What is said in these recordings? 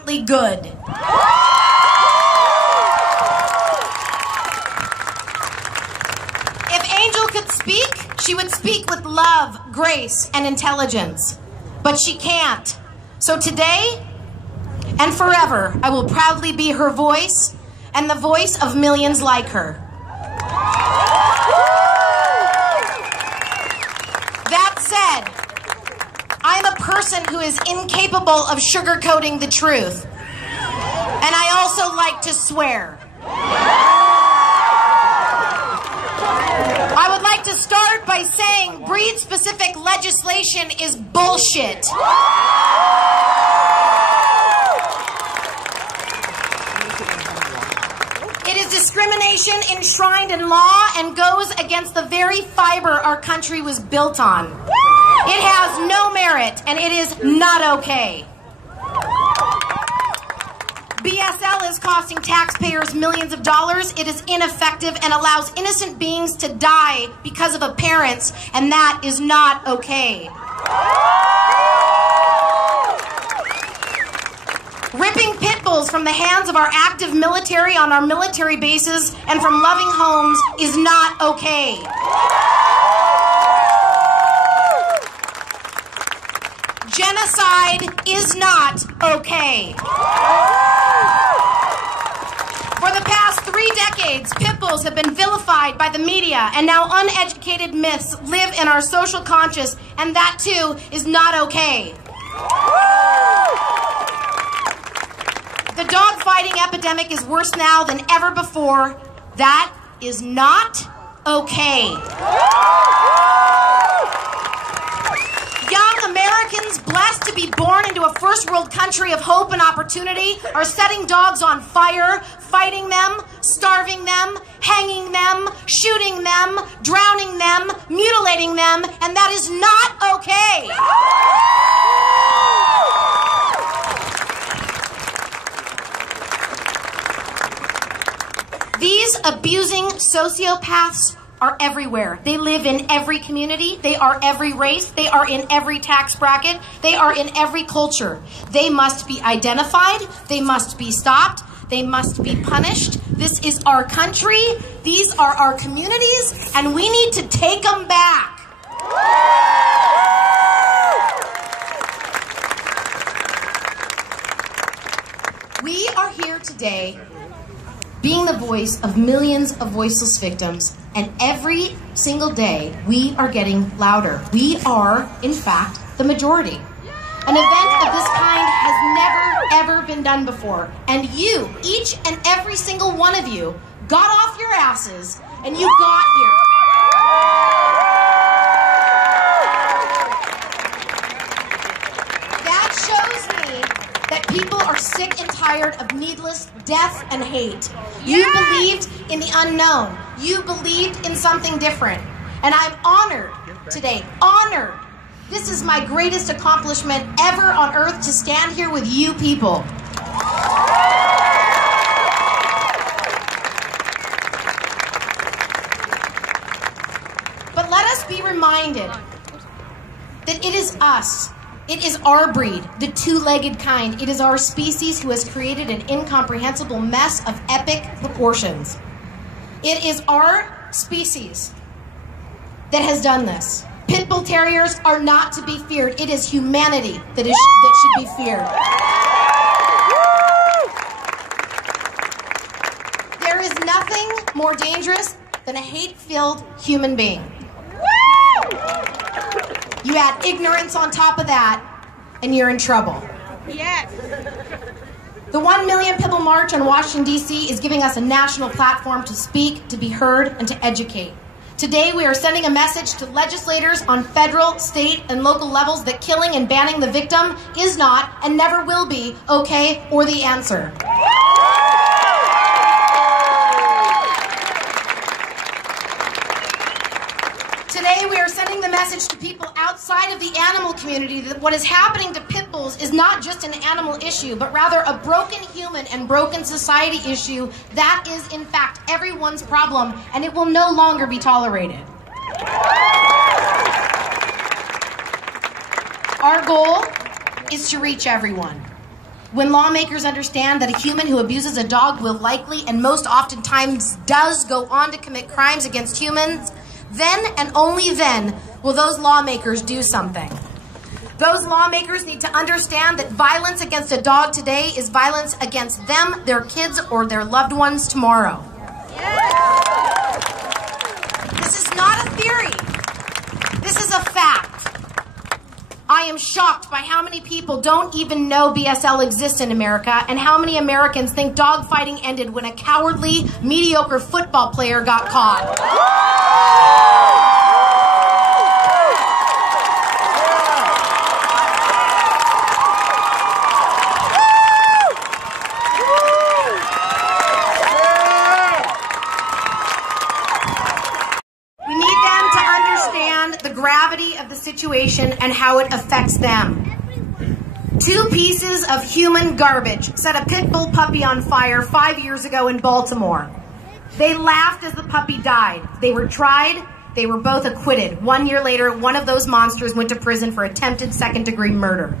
Good. If Angel could speak, she would speak with love, grace, and intelligence. But she can't. So today and forever, I will proudly be her voice and the voice of millions like her. That said, I'm a person who is incapable of sugarcoating the truth. And I also like to swear. I would like to start by saying breed-specific legislation is bullshit. It is discrimination enshrined in law and goes against the very fiber our country was built on. It has no merit, and it is not okay. BSL is costing taxpayers millions of dollars. It is ineffective and allows innocent beings to die because of appearance, and that is not okay. Ripping pit bulls from the hands of our active military on our military bases and from loving homes is not okay. Genocide is not okay. For the past 3 decades, pit bulls have been vilified by the media, and now uneducated myths live in our social conscious, and that too is not okay. The dog fighting epidemic is worse now than ever before. That is not okay. Young Americans blessed to be born into a first world country of hope and opportunity are setting dogs on fire, fighting them, starving them, hanging them, shooting them, drowning them, mutilating them, and that is not okay. These abusing sociopaths are everywhere. They live in every community. They are every race. They are in every tax bracket. They are in every culture. They must be identified. They must be stopped. They must be punished. This is our country. These are our communities, and we need to take them back. We are here today being the voice of millions of voiceless victims, and every single day we are getting louder. We are, in fact, the majority. An event of this kind has never, ever been done before. And you, each and every single one of you, got off your asses and you got here. That shows me that people are sick and tired of needless death and hate. You believed in the unknown. You believed in something different. And I'm honored today, honored. This is my greatest accomplishment ever on earth, to stand here with you people. But let us be reminded that it is us. It is our breed, the two-legged kind. It is our species who has created an incomprehensible mess of epic proportions. It is our species that has done this. Pit bull terriers are not to be feared. It is humanity that should be feared. There is nothing more dangerous than a hate-filled human being. You add ignorance on top of that, and you're in trouble. Yes. The 1 Million Pibble March on Washington, D.C. is giving us a national platform to speak, to be heard, and to educate. Today, we are sending a message to legislators on federal, state, and local levels that killing and banning the victim is not, and never will be, okay or the answer. Today, we are sending the message to people outside of the animal community that what is happening to pit bulls is not just an animal issue, but rather a broken human and broken society issue that is, in fact, everyone's problem, and it will no longer be tolerated. Our goal is to reach everyone. when lawmakers understand that a human who abuses a dog will likely and most oftentimes does go on to commit crimes against humans, then and only then will those lawmakers do something. Those lawmakers need to understand that violence against a dog today is violence against them, their kids, or their loved ones tomorrow. This is not a theory. This is a fact. I am shocked by how many people don't even know BSL exists in America and how many Americans think dogfighting ended when a cowardly, mediocre football player got caught. Of the situation and how it affects them. 2 pieces of human garbage set a pit bull puppy on fire 5 years ago in Baltimore. They laughed as the puppy died. They were tried. They were both acquitted. 1 year later, one of those monsters went to prison for attempted second-degree murder.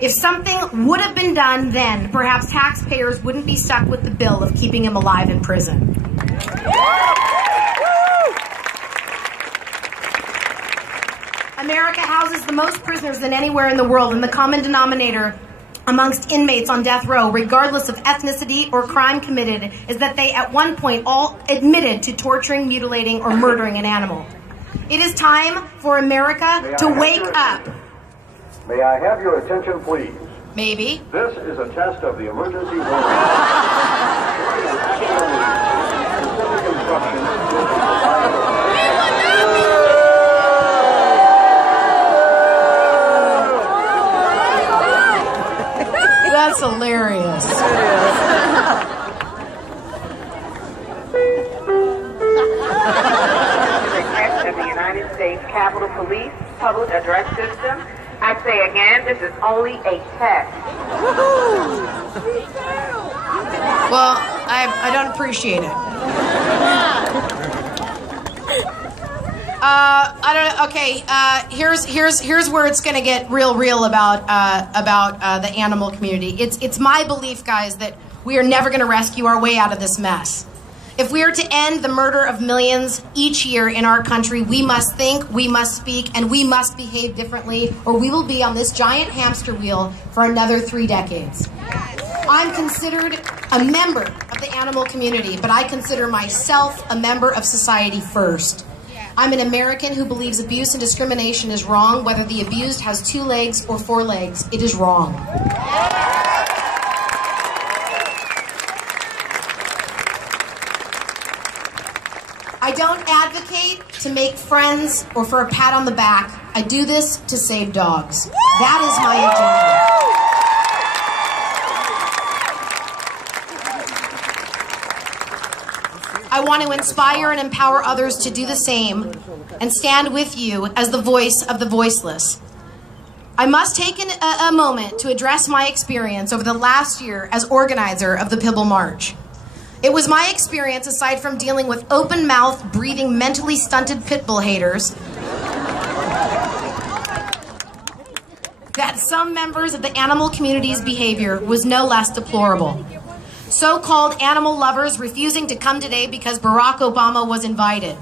If something would have been done then, perhaps taxpayers wouldn't be stuck with the bill of keeping him alive in prison. America houses the most prisoners than anywhere in the world, and the common denominator amongst inmates on death row, regardless of ethnicity or crime committed, is that they at one point all admitted to torturing, mutilating, or murdering an animal. It is time for America to wake up. May I have your attention, please? Maybe. This is a test of the emergency warning. That's hilarious. The request of the United States Capitol Police Public Address System. I say again, this is only a test. Well, I don't appreciate it. I don't. Okay. Here's where it's going to get real about the animal community. It's my belief, guys, that we are never going to rescue our way out of this mess. If we are to end the murder of millions each year in our country, we must think, we must speak, and we must behave differently, or we will be on this giant hamster wheel for another 3 decades. I'm considered a member of the animal community, but I consider myself a member of society first. I'm an American who believes abuse and discrimination is wrong, whether the abused has 2 legs or 4 legs. It is wrong. I don't advocate to make friends or for a pat on the back. I do this to save dogs. That is my agenda. I want to inspire and empower others to do the same and stand with you as the voice of the voiceless. I must take a moment to address my experience over the last year as organizer of the Pibble March. It was my experience, aside from dealing with open-mouthed, breathing, mentally stunted pit bull haters, that some members of the animal community's behavior was no less deplorable. So-called animal lovers refusing to come today because Barack Obama was invited.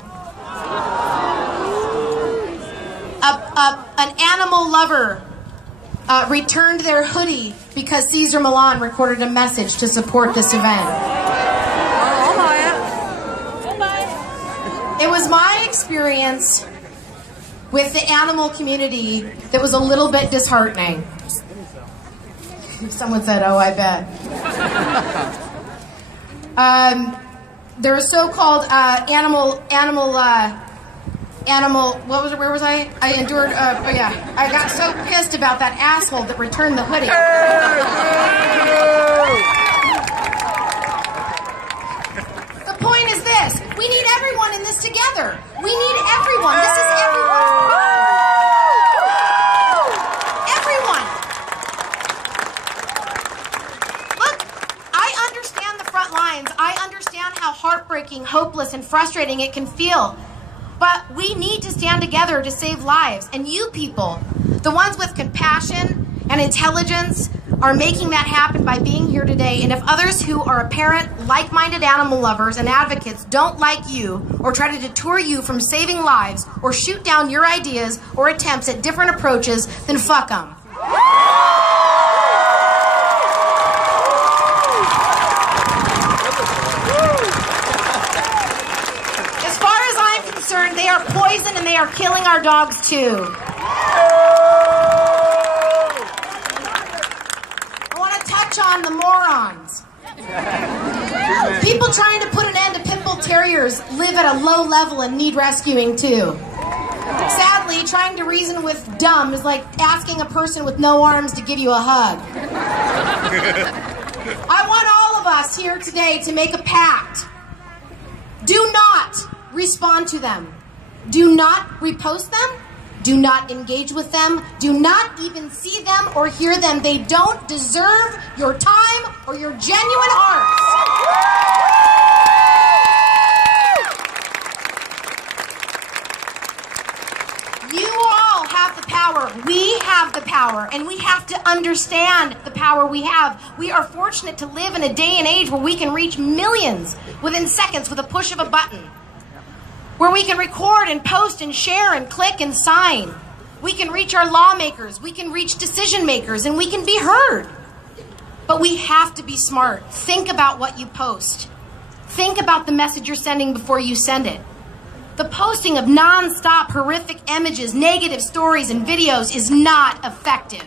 An animal lover returned their hoodie because Cesar Millan recorded a message to support this event. It was my experience with the animal community that was a little bit disheartening. Someone said, "Oh, I bet." There was so-called animal. What was it? Where was I? I endured. Oh yeah, I got so pissed about that asshole that returned the hoodie. The point is this: we need everyone in this together. We need everyone. This is everyone's problem. Everyone. Look, I understand the front lines. I understand how heartbreaking, hopeless, and frustrating it can feel. But we need to stand together to save lives. And you people, the ones with compassion and intelligence, are making that happen by being here today. And if others who are apparent like-minded animal lovers and advocates don't like you or try to deter you from saving lives or shoot down your ideas or attempts at different approaches, then fuck them. As far as I'm concerned, they are poison and they are killing our dogs too. On the morons. People trying to put an end to Pibble terriers live at a low level and need rescuing too. Sadly, trying to reason with dumb is like asking a person with no arms to give you a hug. I want all of us here today to make a pact. Do not respond to them. Do not repost them. Do not engage with them. Do not even see them or hear them. They don't deserve your time or your genuine hearts. You all have the power. We have the power. And we have to understand the power we have. We are fortunate to live in a day and age where we can reach millions within seconds with a push of a button. Where we can record and post and share and click and sign. We can reach our lawmakers, we can reach decision makers, and we can be heard. But we have to be smart. Think about what you post. Think about the message you're sending before you send it. The posting of non-stop horrific images, negative stories, and videos is not effective.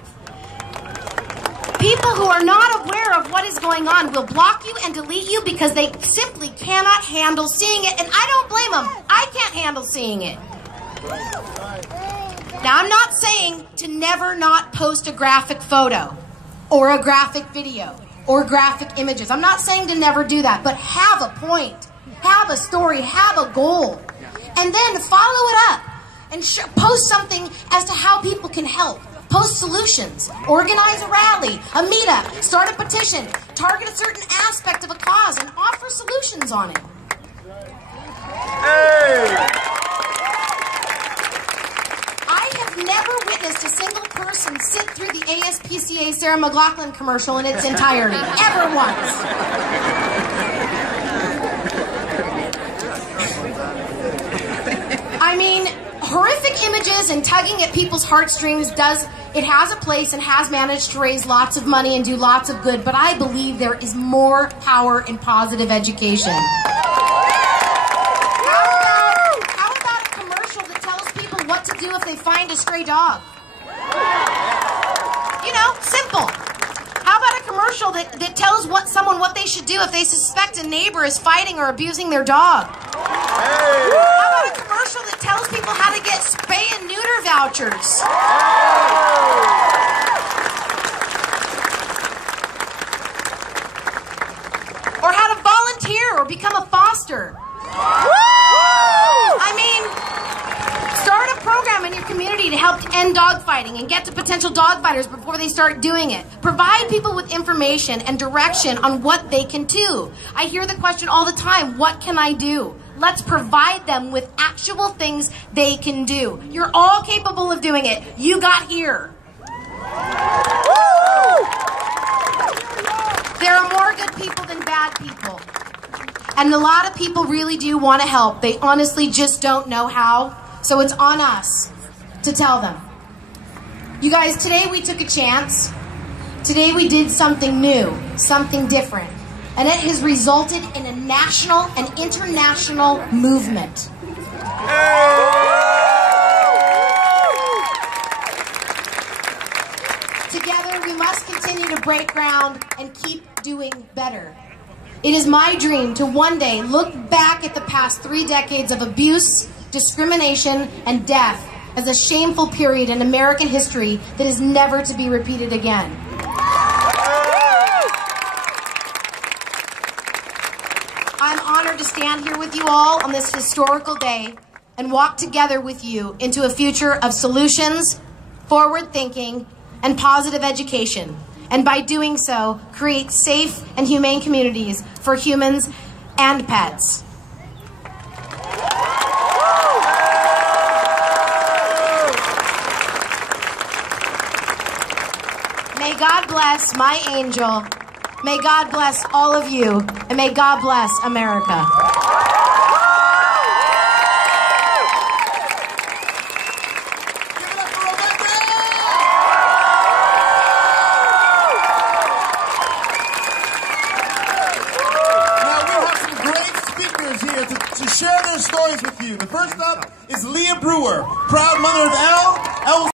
People who are not aware of what is going on will block you and delete you because they simply cannot handle seeing it. And I don't blame them. I can't handle seeing it. Now, I'm not saying to never not post a graphic photo or a graphic video or graphic images. I'm not saying to never do that, but have a point, have a story, have a goal, and then follow it up and post something as to how people can help. Post solutions, organize a rally, a meetup, start a petition, target a certain aspect of a cause, and offer solutions on it. Hey. I have never witnessed a single person sit through the ASPCA Sarah McLachlan commercial in its entirety, ever once. I mean, horrific images and tugging at people's heartstrings it has a place and has managed to raise lots of money and do lots of good, but I believe there is more power in positive education. How about a commercial that tells people what to do if they find a stray dog? You know, simple. How about a commercial that tells someone what they should do if they suspect a neighbor is fighting or abusing their dog? How about a commercial that tells people how to get spay and neuter vouchers? Or how to volunteer or become a foster? I mean, start a program in your community to help end dog fighting and get to potential dog fighters before they start doing it. Provide people with information and direction on what they can do. I hear the question all the time, what can I do? Let's provide them with actual things they can do. You're all capable of doing it. You got here. There are more good people than bad people. And a lot of people really do want to help. They honestly just don't know how. So it's on us to tell them. You guys, today we took a chance. Today we did something new, something different. And it has resulted in a national and international movement. Together, we must continue to break ground and keep doing better. It is my dream to one day look back at the past 3 decades of abuse, discrimination, and death as a shameful period in American history that is never to be repeated again. I'm honored to stand here with you all on this historical day and walk together with you into a future of solutions, forward thinking, and positive education. And by doing so, create safe and humane communities for humans and pets. May God bless my angel. May God bless all of you. And may God bless America. To share their stories with you. The first up is Leah Brewer, proud mother of Elle.